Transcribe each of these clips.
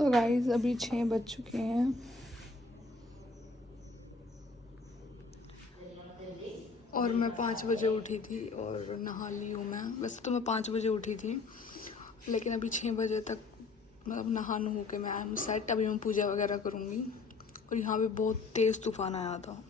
So guys अभी 6 बज चुके हैं और मैं 5 बजे उठी थी और नहा ली हूँ। मैं वैसे तो मैं 5 बजे उठी थी, लेकिन अभी 6 बजे तक मतलब नहा नु के मैं आई एम सेट। अभी मैं पूजा वगैरह करूँगी और यहाँ पे बहुत तेज़ तूफान आया था।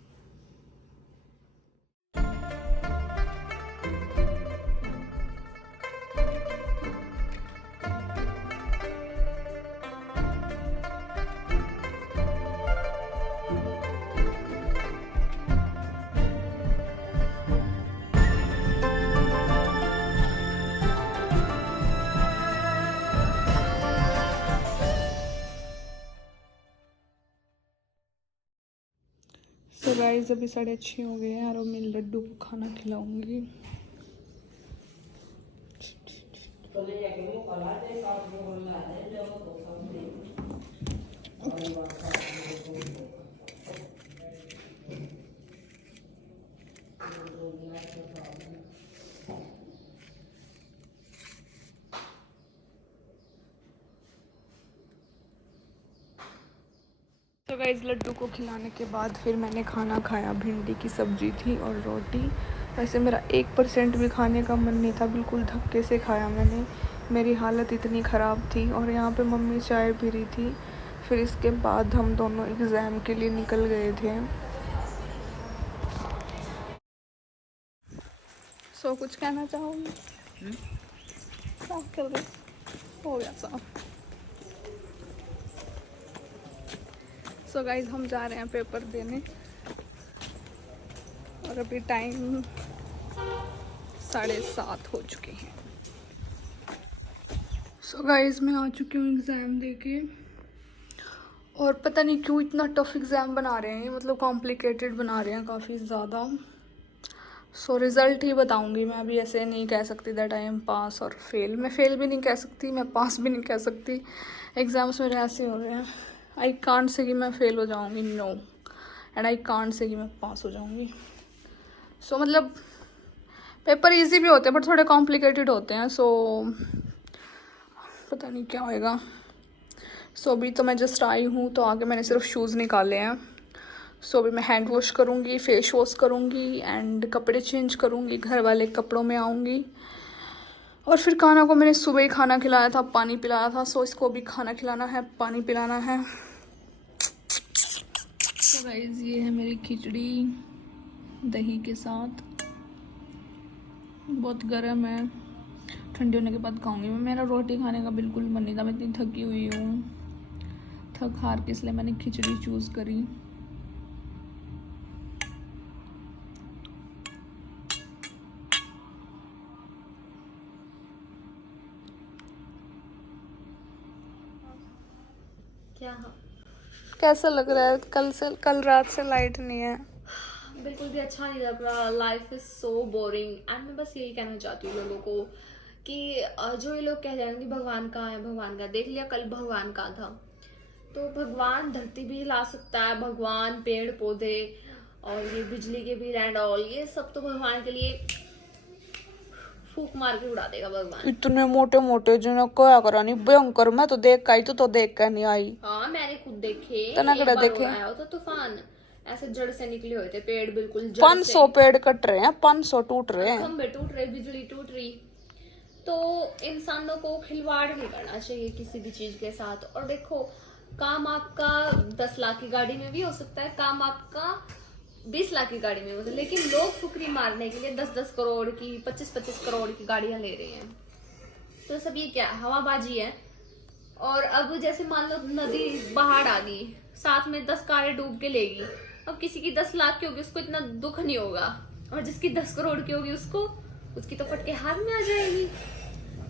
सो गाइस अभी 6:30 हो गए हैं और मैं लड्डू को खाना खिलाऊंगी। तो गाइस लड्डू को खिलाने के बाद फिर मैंने खाना खाया। भिंडी की सब्जी थी और रोटी। वैसे मेरा 1% भी खाने का मन नहीं था, बिल्कुल धक्के से खाया मैंने। मेरी हालत इतनी ख़राब थी और यहाँ पे मम्मी चाय पी रही थी। फिर इसके बाद हम दोनों एग्ज़ाम के लिए निकल गए थे। सो कुछ कहना चाहोगे? साफ कर दे, हो गया साफ। सो गाइस हम जा रहे हैं पेपर देने और अभी टाइम 7:30 हो चुके हैं। सो गाइस मैं आ चुकी हूँ एग्ज़ाम देके और पता नहीं क्यों इतना टफ एग्ज़ाम बना रहे हैं, मतलब कॉम्प्लिकेटेड बना रहे हैं काफ़ी ज़्यादा। सो रिज़ल्ट ही बताऊंगी मैं, अभी ऐसे नहीं कह सकती दैट आई एम पास और फेल। मैं फेल भी नहीं कह सकती, मैं पास भी नहीं कह सकती। एग्ज़ाम्स मेरे ऐसे हो रहे हैं। आई कांट से कि मैं फेल हो जाऊंगी, no, and I can't say कि मैं पास हो जाऊंगी। सो मतलब पेपर इजी भी होते हैं बट थोड़े कॉम्प्लिकेटेड होते हैं। सो पता नहीं क्या होएगा। सो अभी तो मैं जस्ट आई हूँ, तो आगे मैंने सिर्फ शूज़ निकाले हैं। सो अभी मैं हैंड वॉश करूँगी, फेस वॉश करूँगी एंड कपड़े चेंज करूँगी, घर वाले कपड़ों में आऊँगी। और फिर खाना को मैंने सुबह ही खाना खिलाया था, पानी पिलाया था। सो इसको भी खाना खिलाना है, पानी पिलाना है। तो गाइस ये है मेरी खिचड़ी दही के साथ, बहुत गर्म है, ठंडी होने के बाद खाऊंगी मैं। मेरा रोटी खाने का बिल्कुल मन नहीं था, मैं इतनी थकी हुई हूँ, थक हार के, इसलिए मैंने खिचड़ी चूज़ करी। क्या? कैसा लग रहा है? कल रात से लाइट नहीं है। बिल्कुल भी अच्छा नहीं लग रहा। Life is so boring and मैं बस यही कहना चाहती हूँ लोगों को कि जो ये लोग कह रहे हैं कि भगवान कहाँ है, भगवान का देख लिया, कल भगवान कहाँ था। तो भगवान धरती भी हिला सकता है, भगवान पेड़ पौधे और ये बिजली के भी एंड ऑल, ये सब तो भगवान के लिए फूक मार के उड़ा देगा भगवान। इतने मोटे मोटे जिन्हें क्या करा नहीं भयंकर। मैं तो देख के आई, तो देख कर नहीं आई। हाँ मैंने खुद देखे। तना एक कड़ा बार देखे? आया था तूफान, ऐसे जड़ से निकले हुए थे पेड़, बिल्कुल जड़ 500 पेड़ कट रहे हैं, 500 टूट रहे हैं, खंभे टूट रहे, बिजली टूट रही। तो इंसानों को खिलवाड़ नहीं करना चाहिए किसी भी चीज के साथ। और देखो, काम आपका 10 लाख की गाड़ी में भी हो सकता है, काम आपका 20 लाख की गाड़ी में हो सकता है, लेकिन लोग फुकरी मारने के लिए 10-10 करोड़ की, 25-25 करोड़ की गाड़ियां ले रहे हैं। तो सब ये क्या हवाबाजी है। और अब जैसे मान लो नदी बाढ़ आ गई, साथ में 10 कारें डूब के लेगी। अब किसी की 10 लाख की होगी, उसको इतना दुख नहीं होगा, और जिसकी 10 करोड़ की होगी उसकी तो फटके हाथ में आ जाएगी।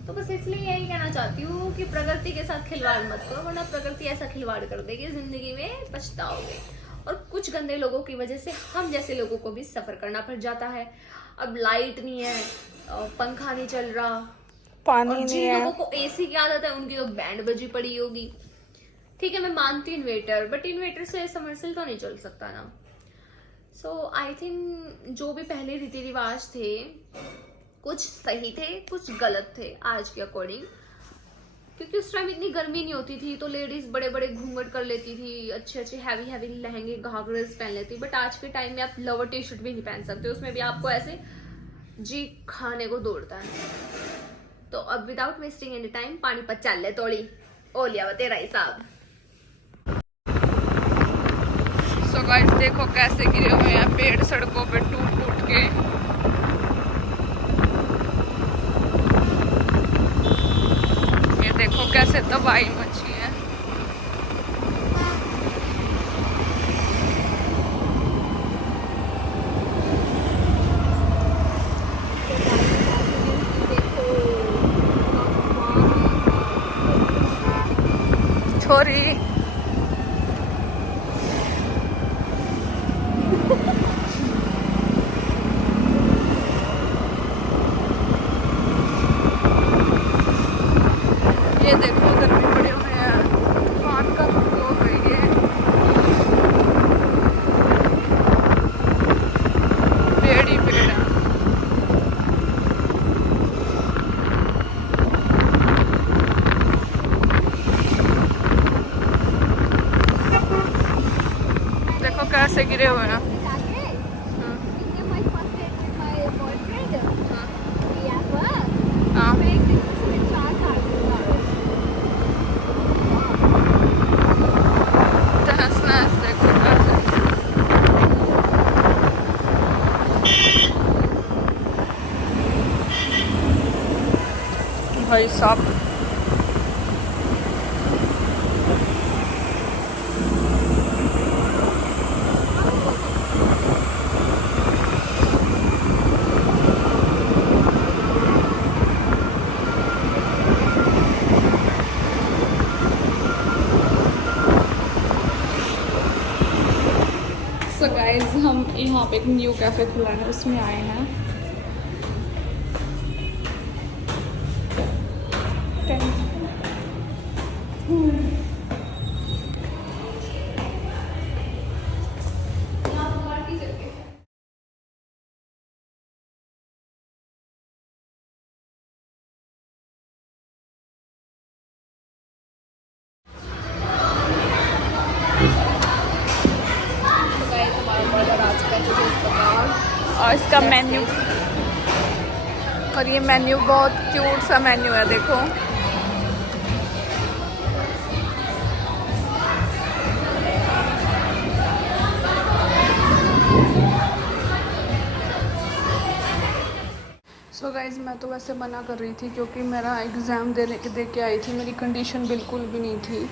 तो बस इसलिए यही कहना चाहती हूँ कि प्रकृति के साथ खिलवाड़ मत करो, वरना प्रकृति ऐसा खिलवाड़ कर देगी, जिंदगी में पछताओगे। और कुछ गंदे लोगों की वजह से हम जैसे लोगों को भी सफर करना पड़ जाता है। अब लाइट नहीं है, पंखा नहीं चल रहा, पानी और नहीं जिन है। लोगों को एसी की आदत है उनकी तो बैंड बजी पड़ी होगी। ठीक है मैं मानती हूँ इन्वेटर, बट इन्वेटर से समरसेल तो नहीं चल सकता ना। सो आई थिंक जो भी पहले रीति रिवाज थे कुछ सही थे, कुछ गलत थे आज के अकॉर्डिंग, क्योंकि उस टाइम इतनी गर्मी नहीं होती थी, तो लेडीज बड़े बड़े घूंघट कर लेती थी, अच्छे अच्छे हैवी हैवी लहंगे घाघरेस पहन लेती। बट आज के टाइम में आप लोअर टी शर्ट भी नहीं पहन सकते, उसमें भी आपको ऐसे जी खाने को दौड़ता है। तो अब without wasting any time Panipat चल ले तोड़ी ओ लिया तेरा हिसाब। सो गाइस देखो कैसे गिरे हुए हैं पेड़ सड़कों पे टूट टूट के। ये देखो कैसे तबाही मची है। छोरी ये देखो उधर भी पड़े हुए हैं, तूफान का रुख हो गई है, पेड़ ही पेड़ है। देखो कैसे गिरे हुए हैं। हाँ तहस नहस देखो कैसे। भाई साहब सो गाइस हम यहाँ पे एक न्यू कैफ़े खुला है उसमें आए हैं। और इसका मेन्यू, और ये मेन्यू बहुत क्यूट सा मेन्यू है देखो। सो गाइज मैं तो वैसे मना कर रही थी क्योंकि मेरा एग्ज़ाम दे के आई थी, मेरी कंडीशन बिल्कुल भी नहीं थी।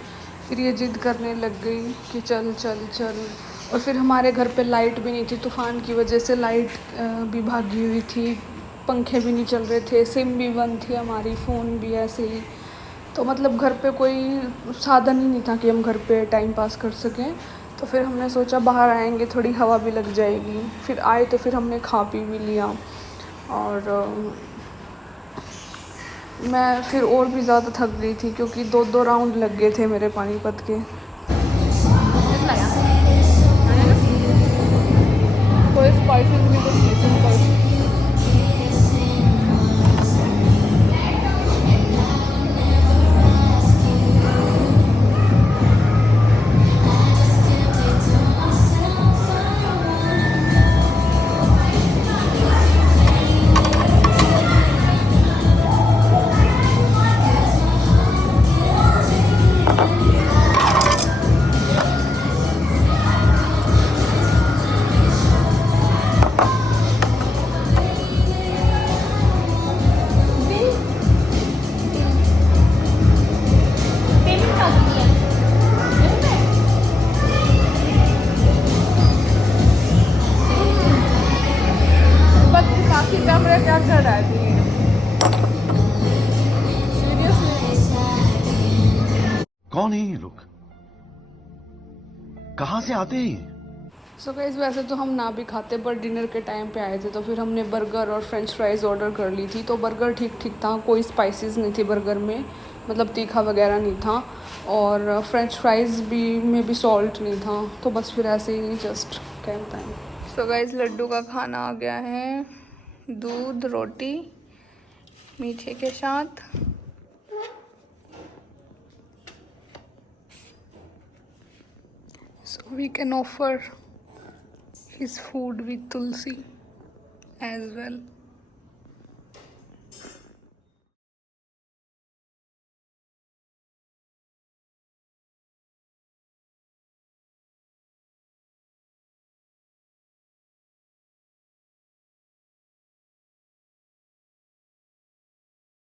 फिर ये ज़िद करने लग गई कि चल चल चल। और फिर हमारे घर पे लाइट भी नहीं थी, तूफ़ान की वजह से लाइट भी भागी हुई थी, पंखे भी नहीं चल रहे थे, सिम भी बंद थी हमारी, फ़ोन भी ऐसे ही। तो मतलब घर पे कोई साधन ही नहीं था कि हम घर पे टाइम पास कर सकें। तो फिर हमने सोचा बाहर आएंगे थोड़ी हवा भी लग जाएगी। फिर आए तो फिर हमने खा पी भी लिया। और मैं फिर और भी ज़्यादा थक गई थी क्योंकि 2 राउंड लग गए थे मेरे पानीपत के। कोई स्पाइसेस भी कुछ नहीं, सिंपल। कैमरा क्या कर रहा है? कौन है ये लोग? कहाँ से आते हैं? सो गाइस वैसे तो हम ना भी खाते, पर डिनर के टाइम पे आए थे तो फिर हमने बर्गर और फ्रेंच फ्राइज़ ऑर्डर कर ली थी। तो बर्गर ठीक ठीक था, कोई स्पाइसेस नहीं थी बर्गर में, मतलब तीखा वगैरह नहीं था। और फ्रेंच फ्राइज़ में भी सॉल्ट नहीं था। तो बस फिर ऐसे ही जस्ट कहता है। सो गाइस लड्डू का खाना आ गया है, दूध रोटी मीठे के साथ। So we can offer his food with tulsi as well.